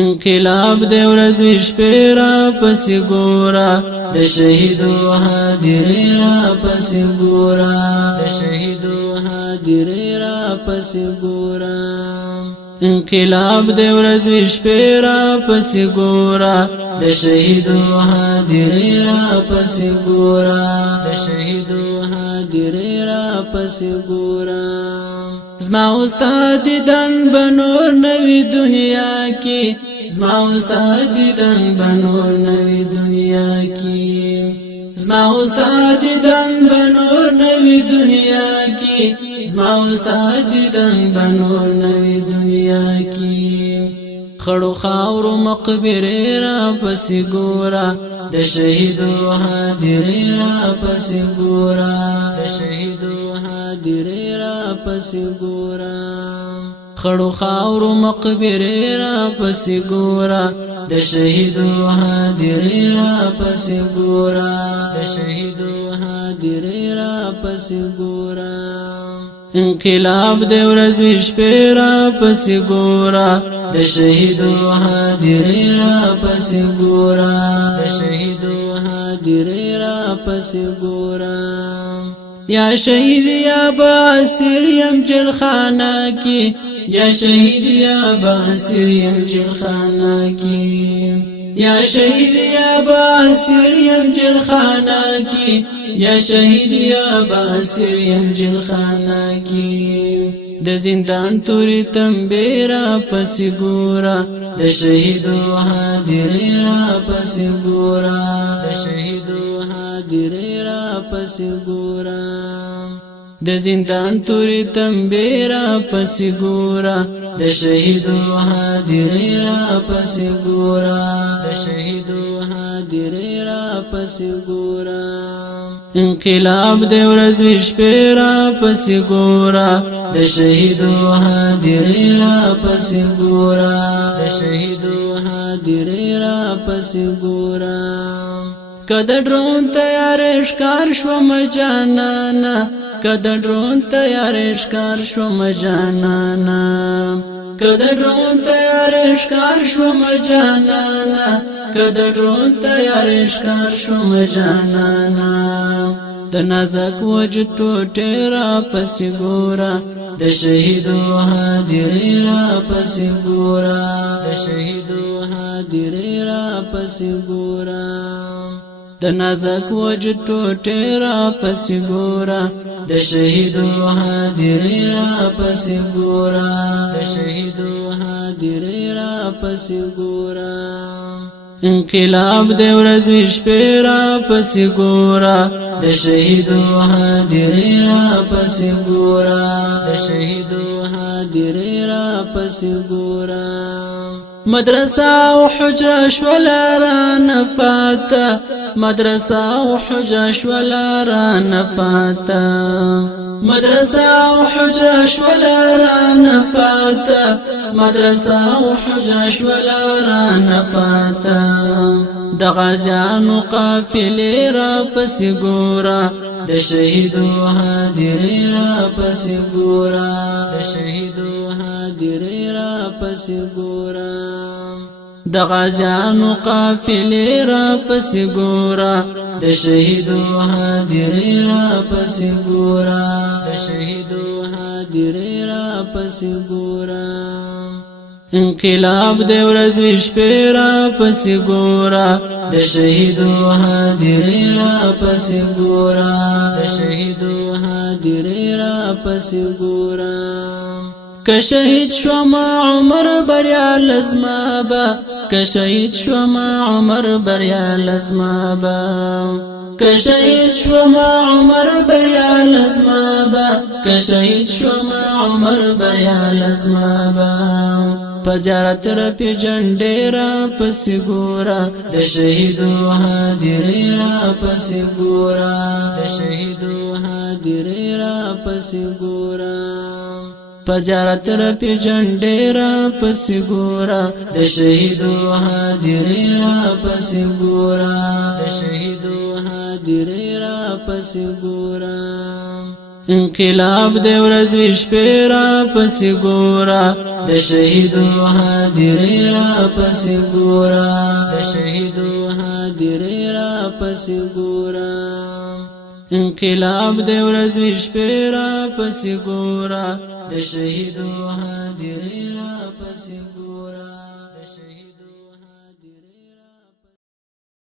انقلاب دې ورځې شپې را پسې ګورا د شهیدو حاضرې را پسې ګورا د شهیدو حاضرې را پسې ګورا انقلاب دې ورځې شپې را پسې ګورا د شهیدو حاضرې را پسې ګورا د شهیدو حاضرې را پسې ګورا زما استاد دیدن بنور نوی دنیا کی زما استاد دیدن بنور نوی دنیا کی زما استاد دیدن بنور نوی دنیا کی زما استاد دیدن بنور نوی دنیا کی خړو خاورو مقبره را پسې ګورا د شهیدو حاضرې را پسې ګورا د شهیدو حاضرې را پسې ګورا خړو خاورو مقبره را پسې ګورا د شهیدو حاضرې را پسې ګورا د شهیدو حاضرې را پسې ګورا انقلاب دې ورځې شپې را پسې ګورا د شهیدو حاضرې را پسې ګورا د شهیدو حاضرې را پسې ګورا یا شهید یا باسر یم جلخانه کی یا شهید یا باسر یم جلخانه کی یا شهید یا باسر یم جلخانه کی یا شهید یا باسر یم جلخانه کی د زندان توري تنبیرا پسې ګورا د شهیدو حاضرې را پسې ګورا د شهیدو حاضرې را پسې ګورا د زندان توري تنبیرا پسې ګورا د شهیدو حاضرې را پسې ګورا د شهیدو حاضرې را پسې ګورا انقلاب دې ورځې شپې را پسې ګورا د شهیدو حاضرې را پسې ګورا د شهیدو حاضرې را پسې ګورا کده ډرون تیار ښکار شوم جانانا کده ډرون تیار ښکار شوم جانانا کده ډرون تیار ښکار شوم جانانا کده ډرون تیار ښکار شوم جانانا د نازک وجود ټوټه را پسې ګورا د شهیدو حاضرې را پسې ګورا د شهیدو حاضرې را پسې ګورا د نازک وجود ټوټه را پسې ګورا د شهیدو حاضرې را پسې ګورا د شهیدو حاضرې را پسې ګورا انقلاب دې ورځې شپې را پسې ګورا د شهیدو حاضرې را پسې ګورا د شهیدو حاضرې را پسې ګورا مدرسه او حجره شولا را نفاتا مدرسه او حجره شولا را نفاتا مدرسه او حجره شولا را نفاتا مدرسه او حجره شولا را نفاتا د غازیانو قافلې را پسې ګورا د شهیدو حاضرې را پسې ګورا د شهیدو حاضرې را پسې ګورا د غازیانو قافلې را پسې ګورا د شهیدو حاضرې را پسې ګورا د شهیدو حاضرې را پسې ګورا انقلاب دې ورځې شپې را پسې ګورا د شهیدو حاضرې را پسې ګورا د شهیدو حاضرې را پسې ګورا که شهید شوما عمر بریا لازما با که شهید شوما عمر بریا لازما با که شهید شوما عمر بریا لازما با که شهید شوما عمر بریا لازما با پزیارت را پی جنډې را پسې ګورا د شهیدو حاضرې را پسې ګورا د شهیدو حاضرې را پسې ګورا پزیارت را پی جنډې را پسې ګورا د شهیدو حاضرې را پسې ګورا د شهیدو حاضرې را پسې ګورا انقلاب دې ورځې شپې را پسې ګورا د شهیدو حاضرې را پسې ګورا د شهیدو حاضرې را پسې ګورا انقلاب د ورځې شپې را پسې ګورا د شهیدو حاضرې را پسې ګورا د شهید